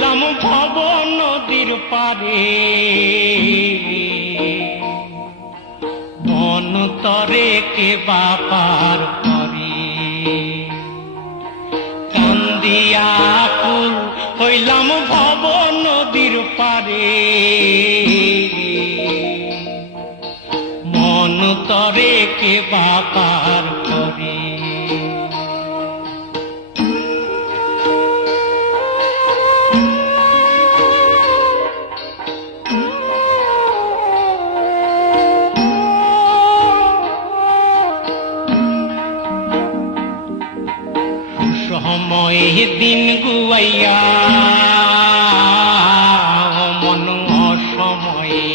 ভব নদীর পারে মন তরে কে বাপার করে। কান্দিয়া ফুল হইলাম ভব নদীর পারে মন তরে কে বাপার করে। সময়ে দিন গুয়াইয়া অমন অসময়ে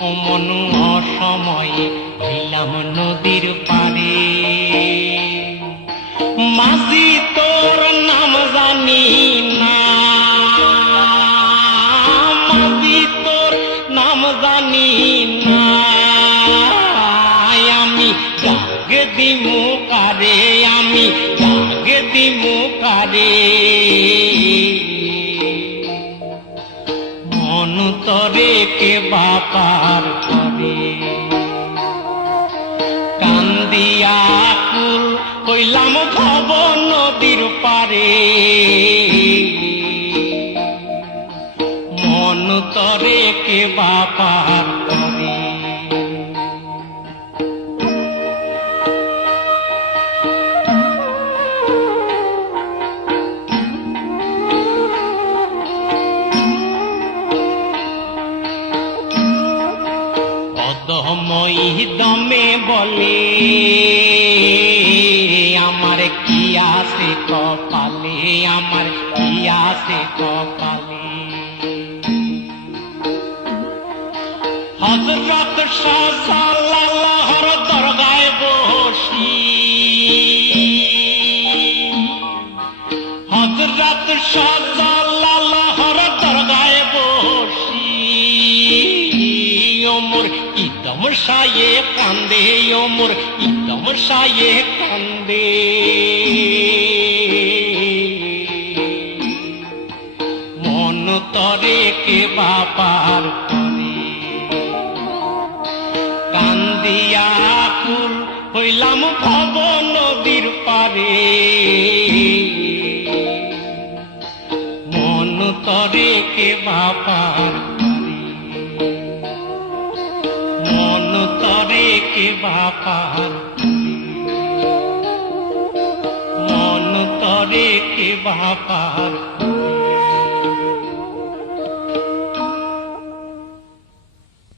অমন অসময়ে হইলাম নদীর পারে তোর নাম জানি না নাম জানি না কারে মন তরে কে বাপার করে। কান্দিয়া কুল হইলাম ভব নদীর পারে। মন তরে কে বাপার করে। পদময়ী দমে বলে, আমার কি আছে কপালে? আমার কি আছে কপালে? হজরত সাল্লাহর দরগায় বসি। হজরত সাল্লাহর দরগায় বসি। ওমর ইদম সায়ে কান্দে ওমর ইদম সায়ে কান্দে মন তরে কে বাপার করে কান্দিয়া কুল হইলাম ভব নদীর পারে মন তরে কে বাপার কে বাপার মন তরে কে বাপার